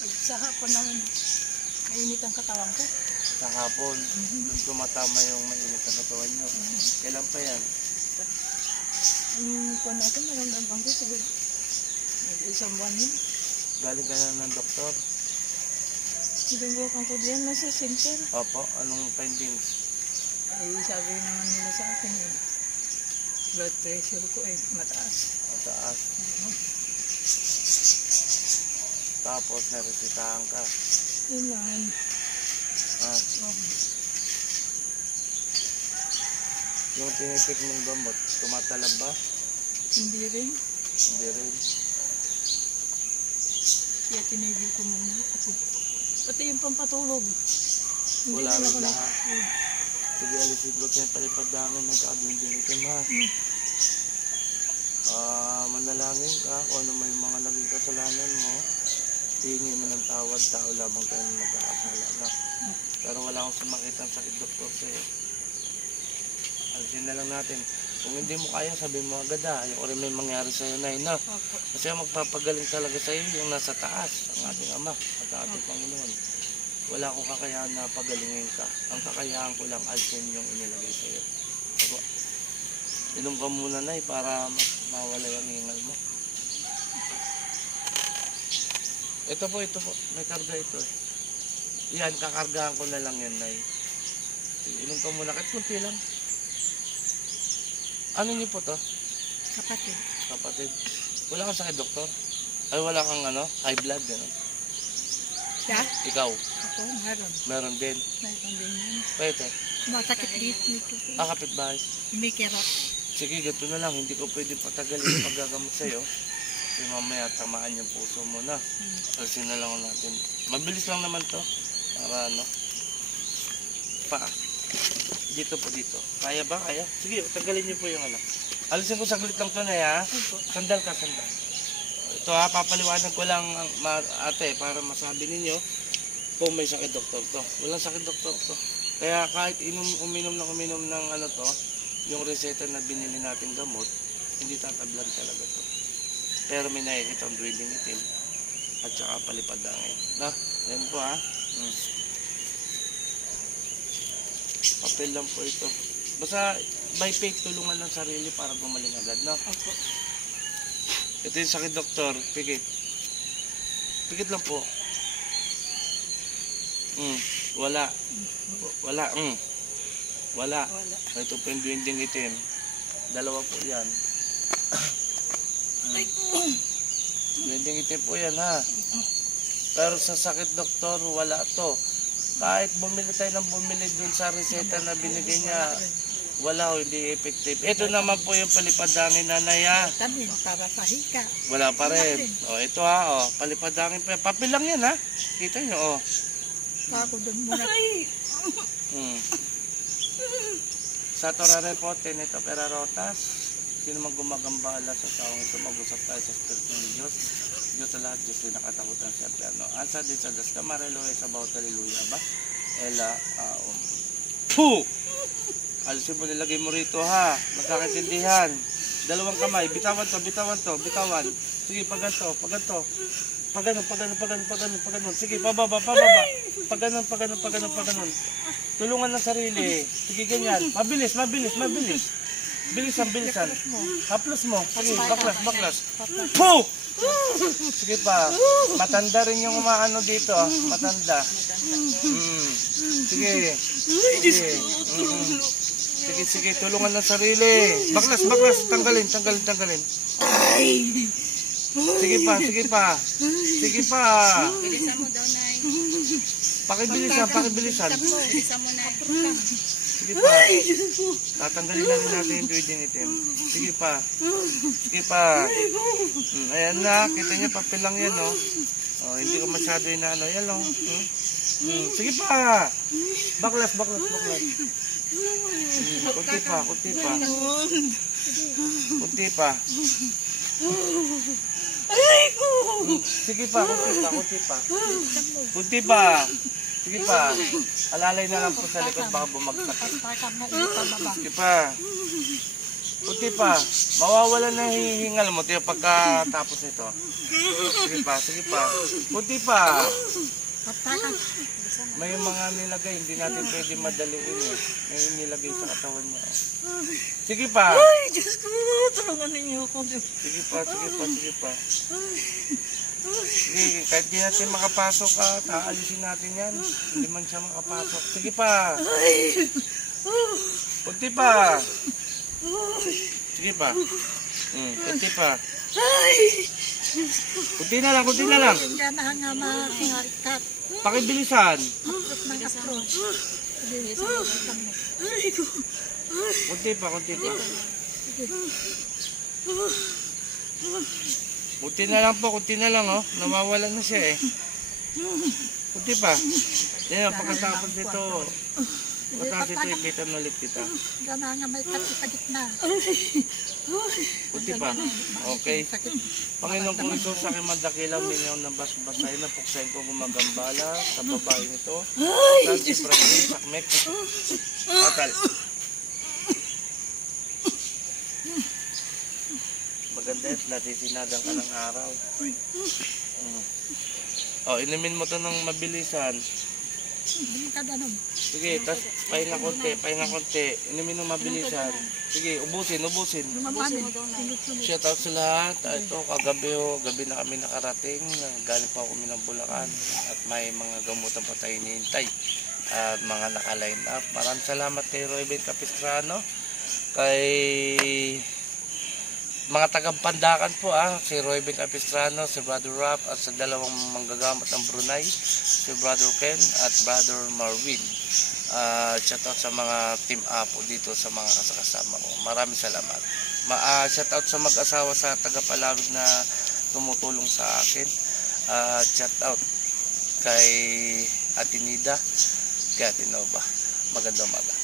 Nagsahapon naman. Mainit ang katawan ko. Sa hapon, mm -hmm. nung tumatama yung mainit ang katawan nyo. Kailan pa yan? Ang kuwan natin, naramdaman ko siguro. Isang buwan yun. Galing ka na ng doktor? Sinubukan ko diyan, nasa center. Opo, anong findings? Ay, sabi naman nila sa akin eh. Blood pressure ko eh, mataas. Mataas. Mm-hmm. Tapos naresitahan ka. Yun lang. Ah, Oh, um, yung tinitik mong gamot, tumatalab ba? hindi rin. Hindi rin. Kaya tinigil ko muna. Kasi Pati yung pampatulog. Hindi Wala rin ako na. Sige, alisip ko kaya palipad namin ng kabindigan ito, ma. Mm. Uh, manalangin ka kung ano may mga naging kasalanan mo. Hingi mo ng tawad, tao lamang tayo nagkakasala na. Mm. Pero wala akong sumakit ang sakit, doktor, sa'yo. Alisin na lang natin. Kung hindi mo kaya, sabi mo agad ah, ha. Ayaw ko rin may mangyari sa'yo, Nay, na. Opo. Kasi ang magpapagaling talaga sa'yo yung nasa taas, ang ating Ama at ang ating Panginoon. Wala akong kakayahan na pagalingin ka. Ang kakayahan ko lang, alsin yung inilagay sa'yo. Opo. Inom ka muna, Nay, para ma- mawala yung hingal mo. Ito po, ito po. May karga ito eh. Yan, kakargahan ko na lang yan, Nay. Inom ka muna. Kahit kunti lang. Ano niyo po to? Kapatid. Kapatid. Wala kang sakit, doktor? Ay, wala kang ano? High blood, gano'n? Siya? Ikaw? Ako, meron. Meron din. Meron din yan. Pwede. Masakit dito. Ah, kapitbahay? May kirap. Sige, gato na lang. Hindi ko pwede patagalin yung paggagamot sa'yo. Kasi mamaya tamaan yung puso mo na. Hmm. Kasi na lang natin. Mabilis lang naman to. Para ano? Pa. Dito po dito. Kaya ba? Kaya? Sige, tanggalin niyo po yung ano. Alisin ko saglit lang to na ha. Sandal ka, sandal. Ito ha, papaliwanag ko lang ate para masabi ninyo kung may sakit doktor to. Walang sakit doktor to. Kaya kahit inom, uminom na uminom ng ano to, yung reseta na binili natin gamot, hindi tatablan talaga to. Pero may nakikita ang duwidin itim at saka palipad na ngayon. Na, yan po ha. Hmm. Papel lang po ito. Basta by faith, tulungan lang sarili para gumaling agad, no? Opo. Ito yung sakit, doktor. Pikit. Pikit lang po. Mm, wala. Wala. Mm. Wala. Wala. Ito po yung binding itim. Dalawa po yan. Mm. Binding itim po yan, ha? Pero sa sakit, doktor, wala to kahit bumili tayo ng bumili dun sa reseta na binigay niya, wala ho, hindi effective. Ito naman po yung palipadangin na naya. Para sa hika. Wala pa rin. O, ito ha, o, palipadangin pa. Papel lang yan ha. Kita nyo, o. Kako dun muna. Hmm. Sa torare po, tinito pera rotas. Sino man gumagambala sa taong ito, mag-usap tayo sa Spirit ng Diyos. Diyos sa lahat, Diyos ay nakatakutan sa plano. Ansa din sa Diyos ka, mariluya sa bawat haliluya ba? Ela, aom. Puh! Alisin mo nilagay mo rito ha. Magkakaintindihan. Dalawang kamay. Bitawan to, bitawan to, bitawan. Sige, pag ganito, pag ganito. Pag ganun, pag. Sige, pababa, pababa. Pag ganun, pag ganun, pag. Tulungan ng sarili. Sige, ganyan. Mabilis, mabilis, mabilis. Bilisan, bilisan. Haplos mo. Sige, baklas, baklas. Puh! Sige pa. Matanda rin yung umaano dito. Ah. Matanda. Mm. Sige. Sige. Mm-hmm. Sige, sige. Tulungan ng sarili. Baklas, baklas. Tanggalin, tanggalin, tanggalin. Sige pa, sige pa. Sige pa. Bilisan mo daw, Nay. Pakibilisan, pakibilisan. Bilisan mo, Nay. Sige pa. Tatanggalin na rin natin yung pwede itim. Sige pa. Sige pa. Hmm, ayan na, kita niya papel lang yan, oh. oh hindi ko masyado inaano. Yan lang. Sige pa. Baklas, baklas, baklas. Hmm, kunti pa, kunti pa. Kunti pa. Aray ko! Sige pa, kunti pa, kunti pa. Kunti pa. Sige pa. Alalay na lang po sa likod baka bumagsak. Ito pababa. Sige pa. Kunti pa. Mawawala na hihingal mo tiyo pagkatapos nito. Sige pa, sige pa. Kunti pa. May mga nilagay, hindi natin pwede madaliin eh. May nilagay sa katawan niya. Sige pa. Ay, Diyos ko, tulungan ninyo ako. Sige pa, sige pa, sige pa. Sige, kahit di natin makapasok ka, taalisin natin yan. Hindi man siya makapasok. Sige pa. Kunti pa. Sige pa. Hmm, kunti pa. Kunti na lang, kunti na lang. Hindi na nga makingarkat. Pakibilisan. Kunti pa, kunti pa. Kunti na lang po, kunti na lang oh. Nawawala na siya eh. Kunti pa. Yan, pagkatapos nito. Pagkatapos ito, ipitan ulit kita. Gana nga may katikadit na. Kunti pa. Okay. Panginoon kong ito sa aking madakilang minyaw ng basbasahin na puksain ko gumagambala sa babae nito. Ay! Sa Ibrahim, Sakmek. Tatal. Maganda yun, nasisinagan ka ng araw. Mm. Oh, inumin mo to ng mabilisan. Sige, tas pahinga konti, pahinga konti. Inumin ng mabilisan. Sige, ubusin, ubusin. Shout out sa lahat. Ah, Ito, kagabi o, gabi na kami nakarating. Galing pa kami ng Bulacan. At may mga gamutan pa tayo hinihintay. At mga naka-line up. Maraming salamat kay Roy Ben Capistrano. Kay mga tagang Pandakan po ah, si Roy Ben Capistrano, si Brother Rap at sa dalawang manggagamot ng Brunei, si Brother Ken at Brother Marvin. Ah, shout out sa mga team Apo dito sa mga kasakasama ko. Maraming salamat. Ma ah, shout out sa mag-asawa sa taga-Palawig na tumutulong sa akin. Ah, shout out kay Ate Nida, kay Ate Nova. Magandang umaga.